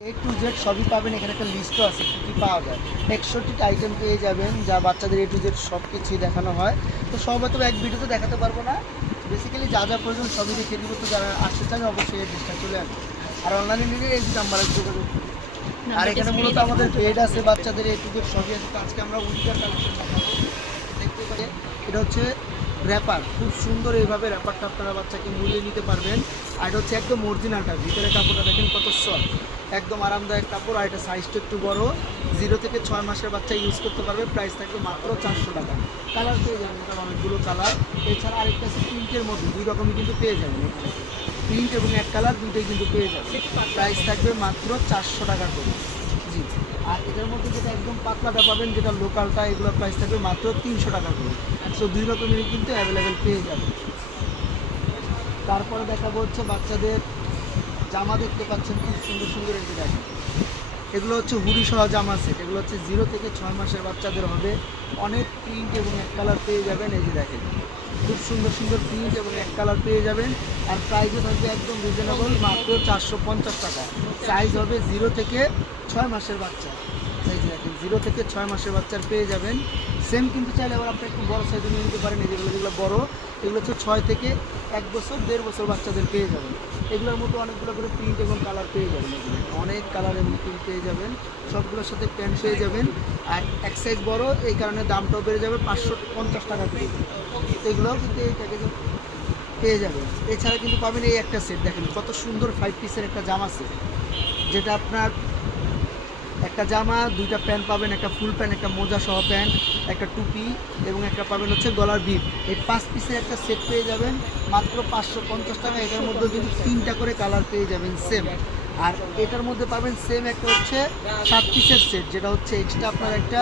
A to Z সবই পাবেন এখানে একটা লিস্টও আছে কী কী পাওয়া যায়। একষট্টিটা আইটেম পেয়ে যাবেন যা বাচ্চাদের এ টু জেড সব কিছুই দেখানো হয়। তো সব হয়তো এক ভিডিওতে দেখাতে পারব না। বেসিক্যালি যা যা প্রয়োজন সবই দেখিয়ে দিব তো যারা আসতে চান অবশ্যই এই ডিসটা চলে আসবে আর অনলাইনে নিলে এই নাম্বারে যোগাযোগ আর এখানে মূলত আমাদের বেড আছে বাচ্চাদের এ টু জেড সবই আছে আজকে আমরা উইন্টার কালেকশন দেখাবো। দেখতে পারেন এটা হচ্ছে র্যাপার খুব সুন্দর এইভাবে র্যাপারটা আপনারা বাচ্চাকে মুড়িয়ে নিতে পারবেন। আর এটা হচ্ছে একদম অরিজিনালটা ভিতরে কাপড়টা দেখেন কত সফট একদম আরামদায়ক কাপড়। আর এটা সাইজটা একটু বড় জিরো থেকে ছয় মাসের বাচ্চা ইউজ করতে পারবে প্রাইস থাকবে মাত্র চারশো টাকা। কালার পেয়ে যাবেন এটা অনেকগুলো কালার এছাড়া আরেকটা আছে প্রিন্টের মধ্যে, দুই রকমই কিন্তু পেয়ে যাবেন এখানে। প্রিন্ট এবং এক কালার দুইটাই কিন্তু পেয়ে যাবেন। প্রাইস থাকবে মাত্র চারশো টাকা করে। আর এটার মধ্যে যেটা একদম পাতলাটা পাবেন, যেটা লোকালটা এগুলো প্রাইস থাকবে মাত্র তিনশো টাকা করে। সো দুই রকমেরই কিন্তু অ্যাভেলেবেল পেয়ে যাবেন। তারপরে দেখাবো হচ্ছে বাচ্চাদের জামা দেখতে পাচ্ছেন, খুব সুন্দর সুন্দর যে দেখেন এগুলো হচ্ছে হুডি সহ জামা সেট এগুলো হচ্ছে জিরো থেকে ছয় মাসের বাচ্চাদের হবে। অনেক প্রিন্ট এবং এক কালার পেয়ে যাবেন, এই যে দেখেন। খুব সুন্দর সুন্দর পিঙ্ক এবং এক কালার পেয়ে যাবেন। আর প্রাইসও থাকবে একদম রিজনেবল মাত্র চারশো পঞ্চাশ টাকা। সাইজ হবে জিরো থেকে ছয় মাসের বাচ্চা। এই যে দেখেন জিরো থেকে ছয় মাসের বাচ্চার পেয়ে যাবেন। সেম কিন্তু চাইলে আবার আপনি একটু বড় সাইজে নিয়ে নিতে পারেন। যেগুলো যেগুলো বড়। এগুলো হচ্ছে ছয় থেকে এক বছর, দেড় বছর বাচ্চাদের পেয়ে যাবেন। এগুলোর মতো অনেকগুলো করে প্রিন্ট এবং কালার পেয়ে যাবেন অনেক কালার এবং প্রিন্ট পেয়ে যাবেন। সবগুলোর সাথে প্যান্ট পেয়ে যাবেন। আর এক সাইজ বড়, এই কারণে দামটাও বেড়ে যাবে পাঁচশো পঞ্চাশ টাকা করে। এগুলোও কিন্তু এই প্যাকেজে পেয়ে যাবেন। এছাড়া কিন্তু পাবেন এই একটা সেট দেখেন কত সুন্দর ফাইভ পিসের একটা জামা সেট যেটা আপনার একটা জামা, দুইটা প্যান্ট পাবেন, একটা ফুল প্যান্ট, একটা মোজা সহ প্যান্ট, একটা টুপি এবং একটা পাবেন হচ্ছে গলার বিপ। এই পাঁচ পিসের একটা সেট পেয়ে যাবেন, মাত্র পাঁচশো পঞ্চাশ টাকা। এটার মধ্যে কিন্তু তিনটা করে কালার পেয়ে যাবেন সেম আর এটার মধ্যে পাবেন সেম একটা হচ্ছে সাত পিসের সেট যেটা হচ্ছে এক্সট্রা আপনার একটা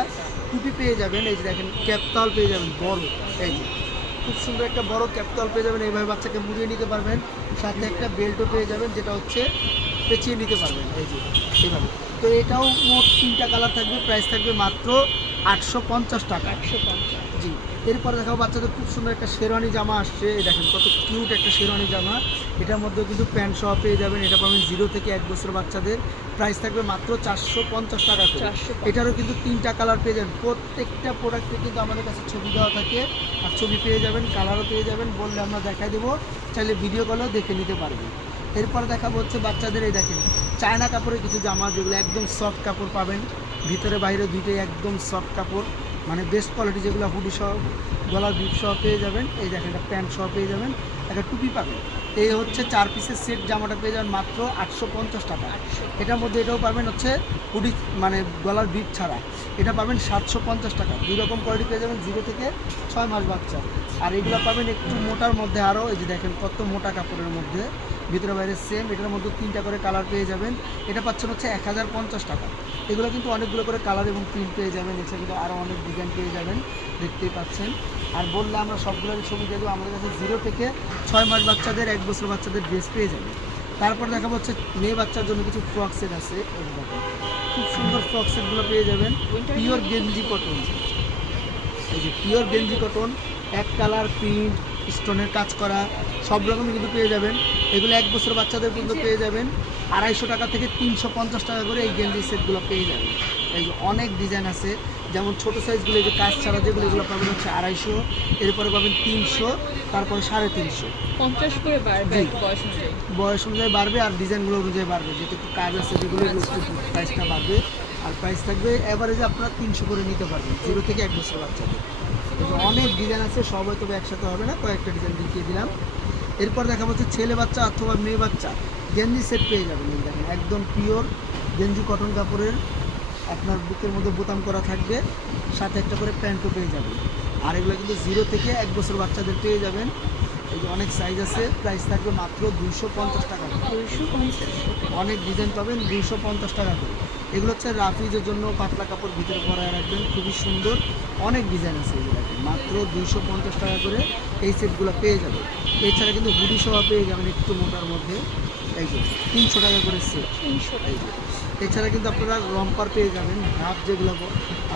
টুপি পেয়ে যাবেন। এই যে দেখেন ক্যাপতাল পেয়ে যাবেন, বড়। এই যে, খুব সুন্দর একটা বড় ক্যাপতাল পেয়ে যাবেন। এইভাবে বাচ্চাকে মুড়িয়ে নিতে পারবেন। সাথে একটা বেল্টও পেয়ে যাবেন, যেটা হচ্ছে পেঁচিয়ে নিতে পারবেন। এই যে, এইভাবে। তো এটাও মোট তিনটা কালার থাকবে প্রাইস থাকবে মাত্র আটশো পঞ্চাশ টাকা। জি এরপরে দেখাবো বাচ্চাদের খুব সুন্দর একটা শেরওয়ানি জামা আসছে। এই দেখেন কত কিউট একটা শেরওয়ানি জামা। এটার মধ্যে কিন্তু প্যান্ট সহ পেয়ে যাবেন এটা পাবেন জিরো থেকে এক বছর বাচ্চাদের। প্রাইস থাকবে মাত্র চারশো পঞ্চাশ টাকা করে। এটারও কিন্তু তিনটা কালার পেয়ে যাবেন। প্রত্যেকটা প্রোডাক্টে কিন্তু আমাদের কাছে ছবি দেওয়া থাকে। আর ছবি পেয়ে যাবেন কালারও পেয়ে যাবেন বললে আমরা দেখাই দেবো। চাইলে ভিডিও কলেও দেখে নিতে পারবেন। এরপরে দেখাবো হচ্ছে বাচ্চাদের এই দেখেন চায়না কাপড়ের কিছু জামা যেগুলো একদম সফট কাপড় পাবেন। ভিতরে বাইরে দুইটাই একদম সফট কাপড় মানে বেস্ট কোয়ালিটি যেগুলো হুডি সহ গলার বিপ সহ পেয়ে যাবেন। এই দেখেন একটা প্যান্ট সহ পেয়ে যাবেন একটা টুপি পাবেন। এই হচ্ছে চার পিসের সেট জামাটা পেয়ে যাবেন মাত্র আটশো পঞ্চাশ টাকা। এটার মধ্যে এটাও পাবেন হচ্ছে হুডি মানে গলার বিপ ছাড়া। এটা পাবেন সাতশো পঞ্চাশ টাকা। দুই রকম কোয়ালিটি পেয়ে যাবেন জিরো থেকে ছয় মাস বাচ্চা। আর এগুলো পাবেন একটু মোটার মধ্যে আরও এই যে দেখেন কত মোটা কাপড়ের মধ্যে। ভিতরে বাইরে সেম এটার মধ্যে তিনটা করে কালার পেয়ে যাবেন। এটা পাচ্ছেন হচ্ছে এক হাজার পঞ্চাশ টাকা। এগুলো কিন্তু অনেকগুলো করে কালার এবং প্রিন্ট পেয়ে যাবেন। এছাড়া কিন্তু আরও অনেক ডিজাইন পেয়ে যাবেন। দেখতেই পাচ্ছেন। আর বললে আমরা সবগুলোর ছবি দিয়ে দেবো আমাদের কাছে জিরো থেকে ছয় মাস বাচ্চাদের এক বছর বাচ্চাদের ড্রেস পেয়ে যাবে। তারপর দেখা হচ্ছে মেয়ে বাচ্চার জন্য কিছু ফ্রক সেট আছে। খুব সুন্দর ফ্রক সেটগুলো পেয়ে যাবেন। পিওর গেঞ্জি কটন এই যে পিওর গেঞ্জি কটন এক কালার প্রিন্ট স্টোনের কাজ করা সব রকমই কিন্তু পেয়ে যাবেন। এগুলো এক বছর বাচ্চাদের পর্যন্ত পেয়ে যাবেন। আড়াইশো টাকা থেকে তিনশো পঞ্চাশ টাকা করে এই গেঞ্জি সেটগুলো পেয়ে যাবেন। এই অনেক ডিজাইন আছে। যেমন ছোটো সাইজগুলো যে কাজ ছাড়া যেগুলো এগুলো পাবেন হচ্ছে আড়াইশো এরপরে পাবেন তিনশো তারপরে সাড়ে তিনশো। পঞ্চাশ করে বাড়বে বয়স অনুযায়ী? বাড়বে আর ডিজাইনগুলো অনুযায়ী বাড়বে। যেহেতু একটু কাজ আছে যেগুলো প্রাইসটা বাড়বে। আর প্রাইস থাকবে অ্যাভারেজে আপনারা তিনশো করে নিতে পারবেন জিরো থেকে এক বছর বাচ্চাদের। অনেক ডিজাইন আছে সবাই তবে একসাথে হবে না কয়েকটা ডিজাইন দেখিয়ে দিলাম। এরপর দেখা যাচ্ছে ছেলে বাচ্চা অথবা মেয়ে বাচ্চা। গেঞ্জি সেট পেয়ে যাবেন এই দেখেন একদম পিওর গেঞ্জি কটন কাপড়ের। আপনার বুকের মধ্যে বোতাম করা থাকবে সাথে একটা করে প্যান্টও পেয়ে যাবেন। আর এগুলো কিন্তু জিরো থেকে এক বছর বাচ্চাদের পেয়ে যাবেন। এই যে অনেক সাইজ আছে প্রাইস থাকবে মাত্র দুইশো পঞ্চাশ টাকা অনেক ডিজাইন পাবেন দুইশো পঞ্চাশ টাকা করে। এগুলো হচ্ছে রাফিজের জন্য পাতলা কাপড় ভিতরে পরায় রাখবেন খুবই সুন্দর। অনেক ডিজাইন আছে এগুলো মাত্র দুইশো পঞ্চাশ টাকা করে এই সেটগুলো পেয়ে যাবে। এছাড়া কিন্তু হুডি সহ পেয়ে যাবেন একটু মোটার মধ্যে। এই যে তিনশো টাকা করে সেট তিনশো এই যে এছাড়া কিন্তু আপনারা রাম্পার পেয়ে যাবেন হাফ যেগুলো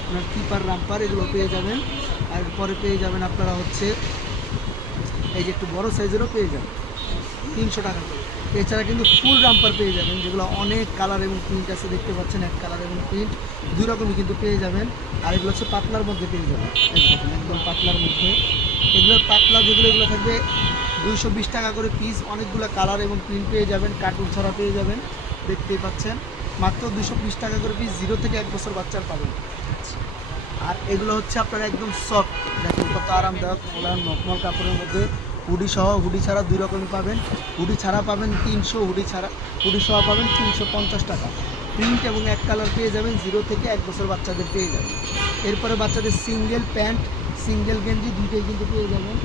আপনার কিপার রাম্পার এগুলো পেয়ে যাবেন। আর পরে পেয়ে যাবেন আপনারা হচ্ছে এই যে একটু বড় সাইজেরও পেয়ে যাবেন। তিনশো টাকা করে। এছাড়া কিন্তু ফুল রাম্পার পেয়ে যাবেন, যেগুলো অনেক কালার এবং প্রিন্ট আছে, দেখতে পাচ্ছেন এক কালার এবং প্রিন্ট দুই রকমই কিন্তু পেয়ে যাবেন, আর এগুলো হচ্ছে পাতলার মধ্যে পেয়ে যাবেন। একদম পাতলার মধ্যে। এগুলোর পাতলা যেগুলো, এগুলো থাকবে দুইশো বিশ টাকা করে পিস অনেকগুলো কালার এবং প্রিন্ট পেয়ে যাবেন কার্টুন ছাড়া পেয়ে যাবেন, দেখতেই পাচ্ছেন। মাত্র দুশো বিশ টাকা করে পিস জিরো থেকে এক বছর বাচ্চার পাবেন। আর এগুলো হচ্ছে আপনার একদম সফট দেখুন কত আরামদায়ক মখমল কাপড়ের মধ্যে। হুডি সহ হুডি ছাড়া দুই রকমই পাবেন। হুডি ছাড়া পাবেন তিনশো, হুডি ছাড়া হুডি সহ পাবেন তিনশো পঞ্চাশ টাকা। প্রিন্ট এবং এক কালার পেয়ে যাবেন জিরো থেকে এক বছর বাচ্চাদের পেয়ে যাবেন। এরপরে বাচ্চাদের সিঙ্গেল প্যান্ট, সিঙ্গেল গেঞ্জি দুইটাই কিন্তু পেয়ে যাবেন।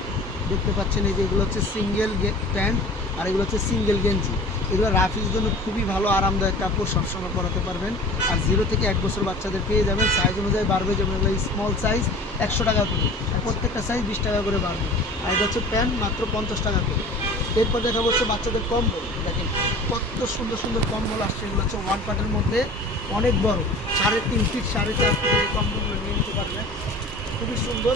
দেখতে পাচ্ছেন এই যে এগুলো হচ্ছে সিঙ্গেল প্যান্ট। আর এগুলো হচ্ছে সিঙ্গেল গেঞ্জি। এগুলো রাফির জন্য খুবই ভালো, আরামদায়ক কাপড়, সবসময় পরাতে পারবেন। আর জিরো থেকে এক বছর বাচ্চাদের পেয়ে যাবেন। সাইজ অনুযায়ী বাড়বে, যেমন এগুলো স্মল সাইজ একশো টাকা করে। প্রত্যেকটা সাইজ বিশ টাকা করে বাড়বে। আর এটা হচ্ছে প্যান্ট, মাত্র পঞ্চাশ টাকা করে। এরপর দেখা হচ্ছে বাচ্চাদের কম্বল। দেখেন কত সুন্দর সুন্দর কম্বল আসছে। এগুলো হচ্ছে ওয়ান পার্টের মধ্যে অনেক বড়। সাড়ে তিন ফিট সাড়ে চার ফিটের এই কম্বলগুলো নিয়ে নিতে পারবেন। খুবই সুন্দর।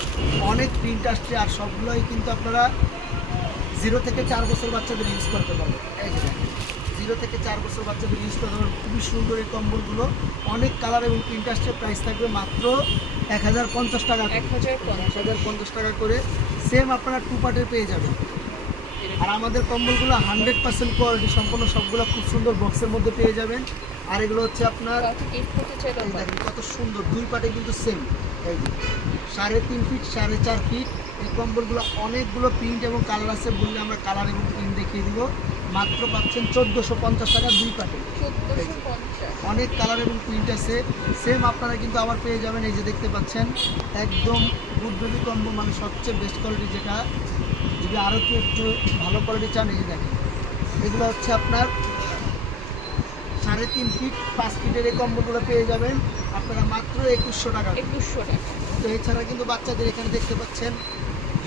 অনেক প্রিন্ট আসছে আর সবগুলোই কিন্তু আপনারা জিরো থেকে চার বছর বাচ্চাদের ইউজ করতে এই যে জিরো থেকে চার বছর বাচ্চাদের ইউজ করতে পারবেন খুবই সুন্দর এই কম্বলগুলো। অনেক কালার এবং প্রিন্ট প্রাইস থাকবে মাত্র এক হাজার পঞ্চাশ টাকা এক হাজার পঞ্চাশ। টাকা করে। সেম আপনারা টু পার্টের পেয়ে যাবেন। আর আমাদের কম্বলগুলো হান্ড্রেড পার্সেন্ট কোয়ালিটি সম্পূর্ণ সবগুলো খুব সুন্দর বক্সের মধ্যে পেয়ে যাবেন। আর এগুলো হচ্ছে আপনার কত সুন্দর দুই পাটে কিন্তু সেম এই যে সাড়ে তিন ফিট সাড়ে চার ফিট এই কম্বলগুলো অনেকগুলো প্রিন্ট এবং কালার আছে বললে আমরা কালার এবং প্রিন্ট দেখিয়ে দিব। মাত্র পাচ্ছেন চোদ্দোশো পঞ্চাশ টাকা দুই পাটে। অনেক কালার এবং প্রিন্ট আছে। সেম আপনারা কিন্তু আবার পেয়ে যাবেন এই যে দেখতে পাচ্ছেন একদম গুড বেবি কম্বো মানে সবচেয়ে বেস্ট কোয়ালিটি যেটা। যদি আরও একটু ভালো কোয়ালিটি চান এই যে দেখেন। এগুলো হচ্ছে আপনার সাড়ে তিন ফিট পাঁচ ফিটের এই কম্বোগুলো পেয়ে যাবেন। আপনারা মাত্র একুশশো টাকা। একুশশো টাকা। তো এছাড়া কিন্তু বাচ্চাদের এখানে দেখতে পাচ্ছেন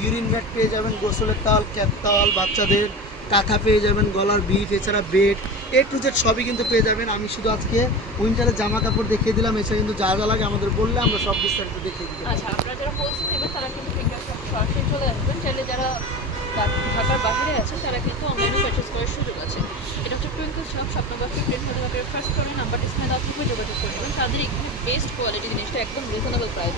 ইউরিন ম্যাট পেয়ে যাবেন গোসলের তাল ক্যাপ তাল বাচ্চাদের কাঁথা পেয়ে যাবেন গলার বিট এছাড়া বেড এ টু জেড সবই কিন্তু পেয়ে যাবেন। আমি শুধু আজকে উইন্টারের জামা কাপড় দেখিয়ে দিলাম এছাড়া কিন্তু যা যা লাগে আমাদের বললে আমরা সব বিস্তারিত দেখিয়ে পারি। আচ্ছা আপনারা যারা হোলসেল নেবেন তারা কিন্তু ফিঙ্গার সরাসরি চলে আসবেন। চাইলে যারা ঢাকার বাইরে আছেন তারা কিন্তু অনলাইনে পারচেস করার সুযোগ আছে। এটা হচ্ছে টুইঙ্কল শপ নম্বর ফিফটিন ফটোগ্রাফের ফার্স্ট ফ্লোরে নাম্বার ডিসপ্লে দেওয়া থাকবে যোগাযোগ করে নেবেন। তাদের এখানে বেস্ট কোয়ালিটি জিনিসটা একদম রিজনেবল প্রাইস